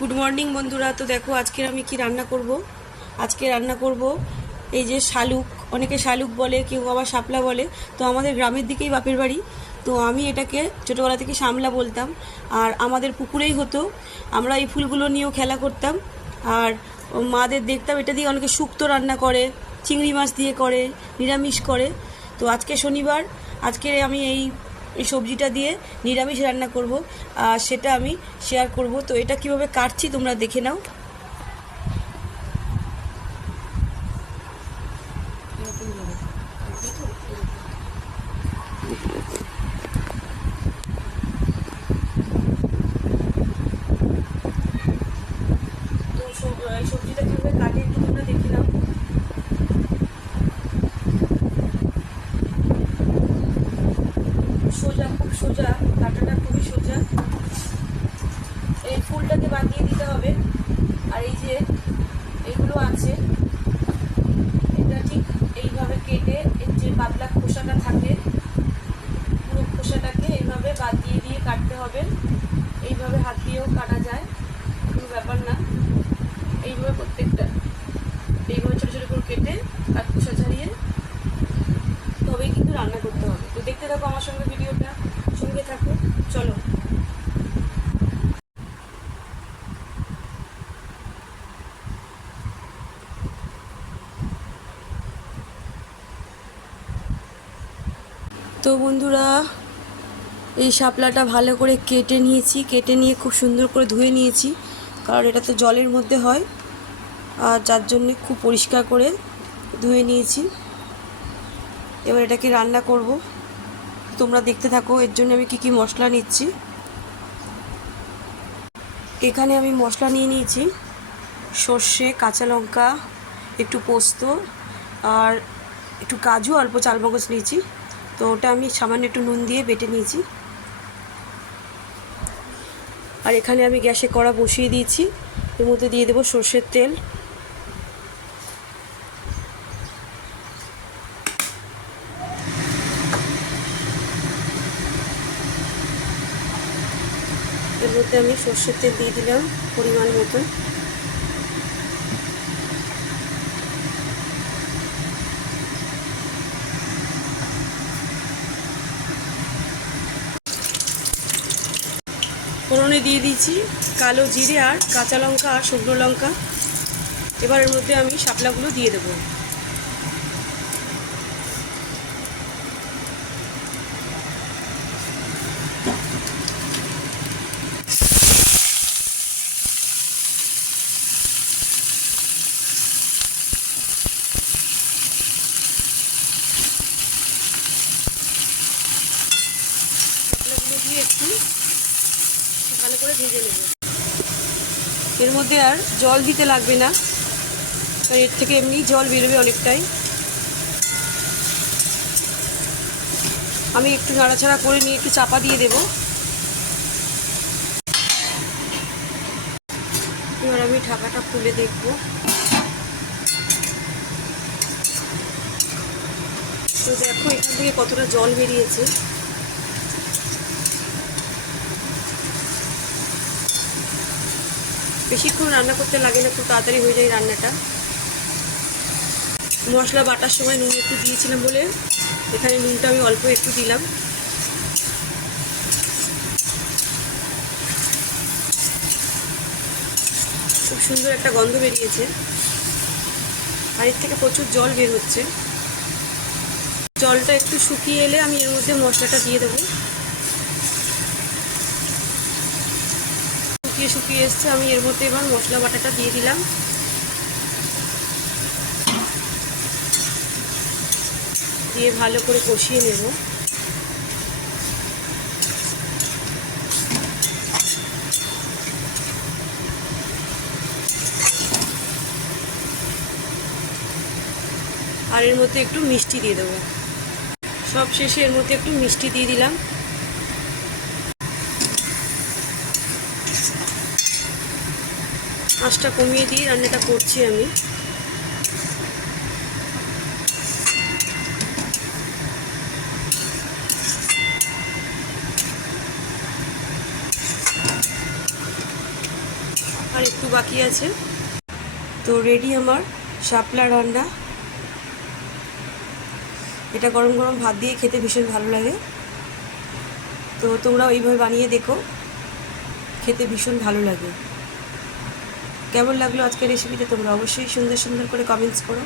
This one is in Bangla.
গুড মর্নিং বন্ধুরা। তো দেখো আজকে আমি কি রান্না করব? আজকে রান্না করব এই যে শালুক। অনেকে শালুক বলে, কেউ আবার শাপলা বলে। তো আমাদের গ্রামের দিকেই বাপের বাড়ি। তো আমি এটাকে ছোটোবেলা থেকে শামলা বলতাম। আর আমাদের পুকুরেই হতো। আমরা এই ফুলগুলো নিয়েও খেলা করতাম। আর মাদের দেখতাম, এটা দিয়ে অনেকে শুক্তো রান্না করে, চিংড়ি মাছ দিয়ে করে, নিরামিষ করে। তো আজকে শনিবার। আজকে আমি এই এই সবজিটা দিয়ে নিরামিষ রান্না করব, আর সেটা আমি শেয়ার করব। তো এটা কীভাবে কাটছি তোমরা দেখে নাও তো সব- এই সবজিটা কীভাবে কাটে একটু তোমরা দেখে নাও সোজা, কাটাটা খুবই সোজা। এই ফুলটাকে বাঁধিয়ে দিতে হবে। আর এই যে এগুলো আছে, এটা ঠিক এইভাবে কেটে এর যে পাতলা খোসাটা থাকে, পুরো খোসাটাকে এইভাবে বাঁধিয়ে দিয়ে দিয়ে কাটতে হবে। এইভাবে হাত দিয়েও কাটা যায় কোনো ব্যাপার না এইভাবে প্রত্যেকটা এইভাবে ছোটো ছোটো করে কেটে কাঠ খোসা ছাড়িয়ে তবেই কিন্তু রান্না করতে হবে তো দেখতে থাকো আমার সঙ্গে ভিডিওটা সঙ্গে থাকো চলো তো বন্ধুরা, এই শাপলাটা ভালো করে কেটে নিয়েছি। কেটে নিয়ে খুব সুন্দর করে ধুয়ে নিয়েছি, কারণ এটা তো জলের মধ্যে হয়। আর যার জন্যে খুব পরিষ্কার করে ধুয়ে নিয়েছি। এবার এটাকে রান্না করব। তোমরা দেখতে থাকো, এর জন্য আমি কি কি মশলা নিচ্ছি। এখানে আমি মশলা নিয়ে নিয়েছি, সর্ষে, কাঁচা লঙ্কা, একটু পোস্ত, আর একটু কাজু, অল্প চালমগজ নিয়েছি। তো ওটা আমি সামান্য একটু নুন দিয়ে বেটে নিয়েছি। আর এখানে আমি গ্যাসে কড়া বসিয়ে দিয়েছি। এর মধ্যে দিয়ে দেবো সর্ষের তেল। এর মধ্যে আমি সর্ষের তেল দিয়ে দিলাম পরিমাণ মতন। ফোড়নে দিয়ে দিয়েছি কালো জিরে আর কাঁচা লঙ্কা আর শুকনো লঙ্কা। এবার এর মধ্যে আমি শাপলাগুলো দিয়ে দেবো। দিয়ে একটু করে ভেজে নেব। এর মধ্যে আর জল দিতে লাগবে না। কারণ এর থেকে এমনি জল বেরোবে অনেকটাই। আমি একটু নাড়াচাড়া করে নিয়ে একটু চাপা দিয়ে দেব। এবার আমি ঢাকাটা খুলে দেখব। তো দেখো এখান থেকে কতটা জল বেরিয়েছে। বেশিক্ষণ রান্না করতে লাগে না, খুব তাড়াতাড়ি হয়ে যায় রান্নাটা। মশলা বাটার সময় নুন একটু দিয়েছিলাম বলে, এখানে নুনটা আমি অল্প একটু দিলাম। খুব সুন্দর একটা গন্ধ বেরিয়েছে। এর থেকে প্রচুর জল বের হচ্ছে। জলটা একটু শুকিয়ে এলে আমি এর মধ্যে মশলাটা দিয়ে দেবো। শুকিয়ে শুকিয়ে এসছে, আমি এর মধ্যে এবার মশলা বাটাটা দিয়ে দিলাম। দিয়ে ভালো করে কষিয়ে নেব। আর এর মধ্যে একটু মিষ্টি দিয়ে দেবো। সব শেষে এর মধ্যে একটু মিষ্টি দিয়ে দিলাম। আঁচটা কমিয়ে দিয়ে রান্নাটা করছি আমি। আর একটু বাকি আছে। তো রেডি আমার শাপলা রান্না। এটা গরম গরম ভাত দিয়ে খেতে ভীষণ ভালো লাগে। তো তোমরা ওইভাবে বানিয়ে দেখো, খেতে ভীষণ ভালো লাগে। কেমন লাগল আজকের রেসিপিটা তোমরা অবশ্যই সুন্দর সুন্দর করে কমেন্টস করো।